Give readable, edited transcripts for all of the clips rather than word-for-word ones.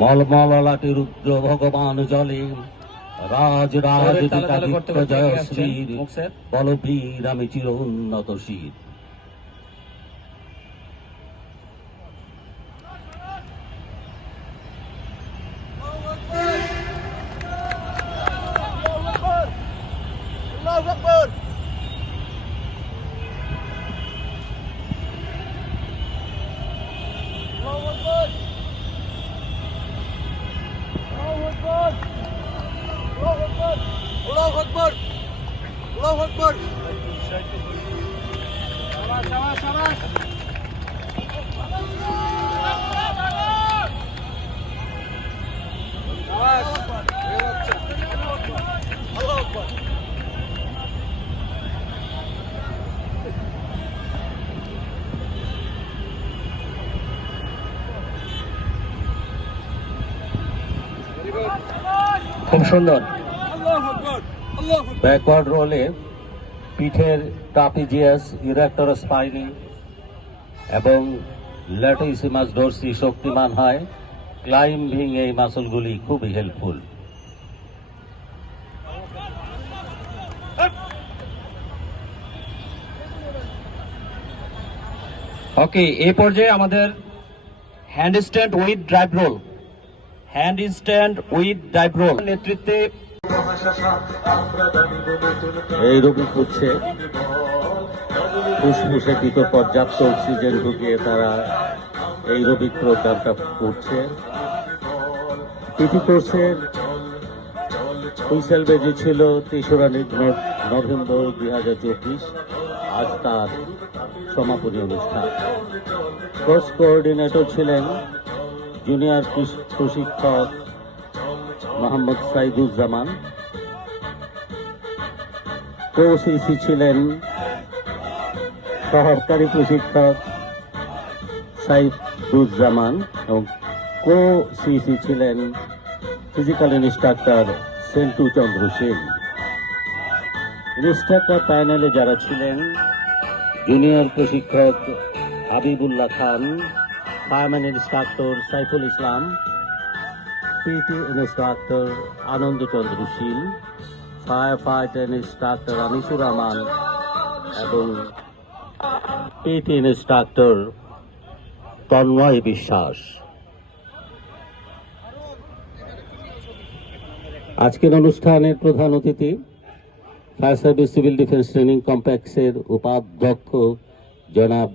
মলমলাটি রুদ্র ভগবান জলে রাজ রাজ জয় শ্রীর বলবীর আমি চির উন্নত শির। খুব সুন্দর ব্যাকওয়ার্ড রোলে পিঠের ট্রাপিজিয়াস, ইরেক্টর স্পাইনি এবং ল্যাটিসিমাস ডোরসি শক্তিমান হয়। ক্লাইম্বিং এই মাসলগুলি খুবই হেল্পফুল। ওকে, এই পর্যায়ে আমাদের hand stand with drive roll, hand stand with drive roll নেতৃত্বে এই রোগী করছে ফুসফুসে কিন্তু পর্যাপ্ত অক্সিজেন ঢুকিয়ে তারা এই রোগী প্রোগ্রামটা করছে। পিটি কোর্সের হুইসেল বেজেছিল ৩রা নভেম্বর ২০২৪। আজ তার সমাপনী অনুষ্ঠান। কোর্স কোঅর্ডিনেটর ছিলেন জুনিয়র প্রশিক্ষক মোহাম্মদ সাইদুজ্জামান। কো-সিসি ছিলেন সহকারী প্রশিক্ষক সাইদুজ্জামান এবং কো-সিসি ছিলেন physical instructor Sentu Chandra Sen. Instructor প্যানেলে যারা ছিলেন জুনিয়র প্রশিক্ষক Habibullah Khan, fireman instructor Saiful Islam, PT instructor Ananda Chandra Shil, fire fighter instructor Anisur Rahman এবং পিটি ইনস্ট্রাক্টর তন্ময় বিশ্বাস। আজকের অনুষ্ঠানের প্রধান অতিথি fire service civil defence training কমপ্লেক্সের উপাধ্যক্ষ জনাব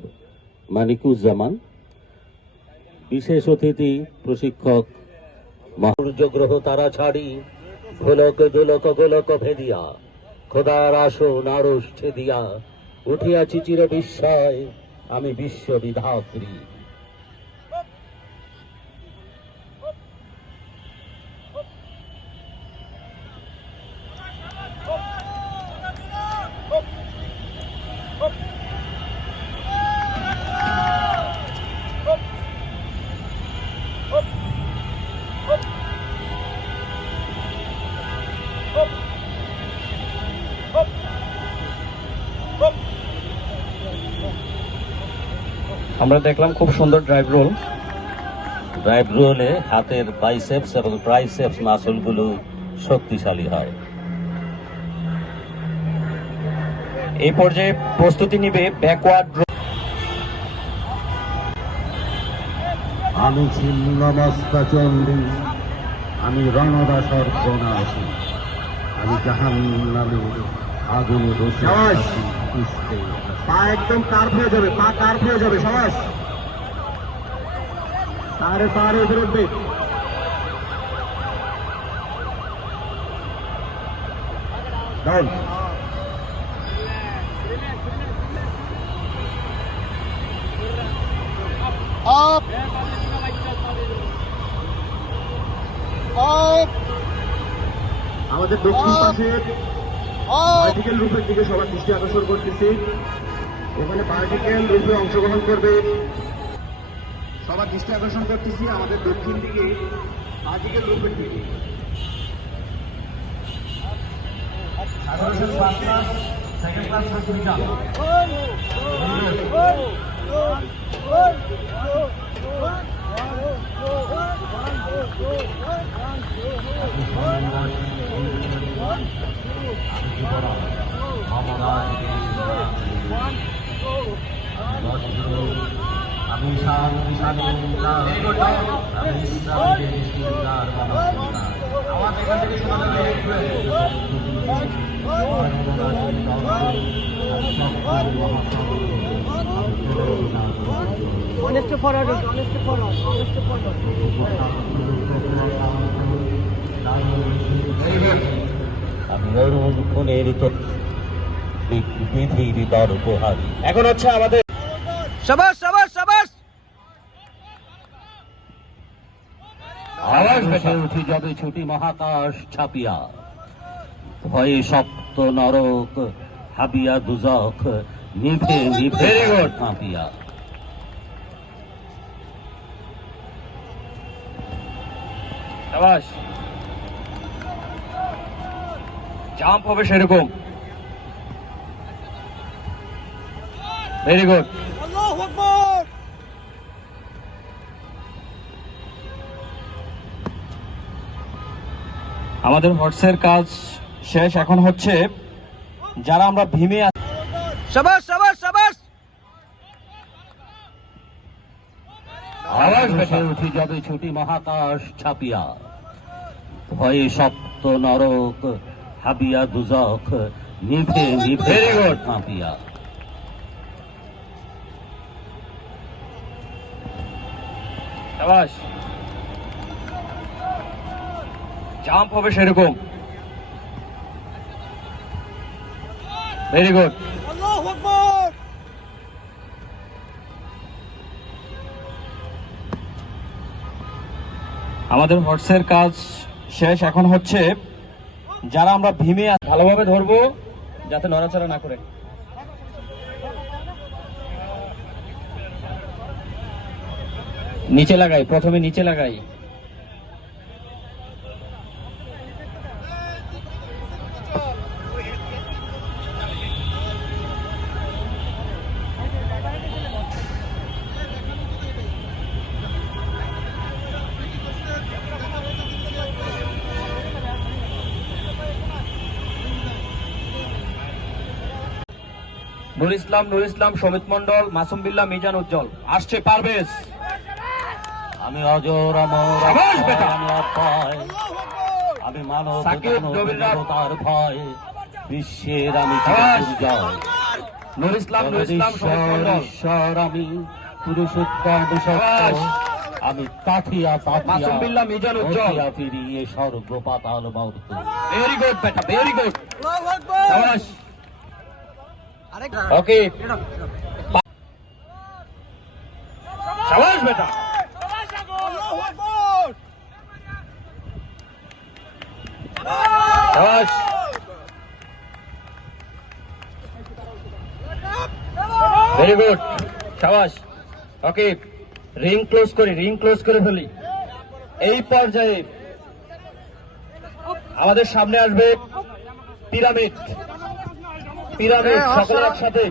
মানিকুজ্জামান। বিশেষ অতিথি প্রশিক্ষক সূর্যগ্রহ তারা ছাড়ি গোলক দোলক গোলক ভেদিয়া খোদার আসন আরশ ছেদিয়া উঠিয়াছি চির বিস্ময় আমি বিশ্ববিধাত্রী। আমরা দেখলাম খুব সুন্দর ড্রাইভ রোল। ড্রাইভ রোলে হাতের বাইসেপস এবং ট্রাইসেপস মাসলগুলো শক্তিশালী হয়। এই পর্যায়ে প্রস্তুতি নিবে ব্যাকওয়ার্ড রোল। আমি ছিন্নমস্তা চণ্ডী, আমি রণদা সর্বনাশী, আমি জাহান্নামে আগুনে বসে আছি পুষতে। পা একদম কার্ভ হয়ে যাবে, পা কার্ভ হয়ে যাবে। সবাস তারে পারে উপরে উঠবে। Down up up. আমাদের দক্ষিণ পাশের পার্টিকেল রূপের দিকে সবার দৃষ্টি আকর্ষণ করতেছি। ওখানে পার্টিকেল রূপে অংশগ্রহণ করবে, সবার দৃষ্টি আকর্ষণ করতেছি আমাদের দক্ষিণ দিকে পার্টিকেল রূপের দিকে। 1805 ক্লাস সেকেন্ড ক্লাস পত্রিকা আমি শান্তি স্বাধীনতা আমি ইসলামের শিরদার আমার এখান থেকে শোনা যাবে Honest to forward, honest to forward, honest to forward. আমি অনুক্ষণের বিধির দরপহারি। এখন হচ্ছে আমাদের Shabash, shabash, shabash! আওয়াজ ভেসে বেটা। উঠে যাবে ছুটি মহাকাশ ছাপিয়া, ভয়ে সপ্ত নরক হাবিয়া দুজক নিভে নিভে Very good. কাঁপিয়া। শাবাশ। জাম্প হবে সেরকম। Very good. Allahu Akbar! আমাদের হর্সের কাজ শেষ, এখন হচ্ছে যারা আমরা ভীমে আছি Shabash, shabash, shabash! আওয়াজ ভেসে বেটা। উঠে যাবে ছুটি মহাকাশ ছাপিয়া, ভয়ে সপ্ত নরক হাবিয়া দুজক নিভে নিভে Very good. কাঁপিয়া। শাবাশ। জাম্প হবে সেরকম। Very good. Allahu Akbar! আমাদের হর্সের কাজ শেষ, এখন হচ্ছে যারা আমরা ভীমে আছি ভালোভাবে ধরবো যাতে নড়াচড়া না করে। নিচে লাগাই, প্রথমে নিচে লাগাই। নুর ইসলাম, সমিত মন্ডল, মাসুম বিল্লাহ, মিজান উজ্জ্বল। আসছে পারভেজ। আমি অজর অমর সাবাস বেটা। আমি অক্ষয়, Allahu Akbar! আমি মানব সাকিব, নবীন রাত। তার ভয়, বিশ্বের আমি সাবাস। জয়। নুর ইসলাম, সমিত ঈশ্বর মন্ডল। ঈশ্বর আমি পুরুষোত্তম সাবাস। সত্য, আমি কাঠিয়া মাসুম বিল্লাহ, মিজান উজ্জ্বল। পাঠিয়া ফিরিয়ে স্বর্গ পাতাল মর্ত। ভেরি গুড বেটা, ভেরি গুড। Allahu Akbar! শাবাশ। Arek, ওকে, শাবাশ বেটা। Allahu Akbar! শাবাশ। ভেরি গুড, শাবাশ। ওকে, রিং ক্লোজ করে ফেলি। এই পর্যায়ে আমাদের সামনে আসবে পিরামিড। সকলে একসাথে।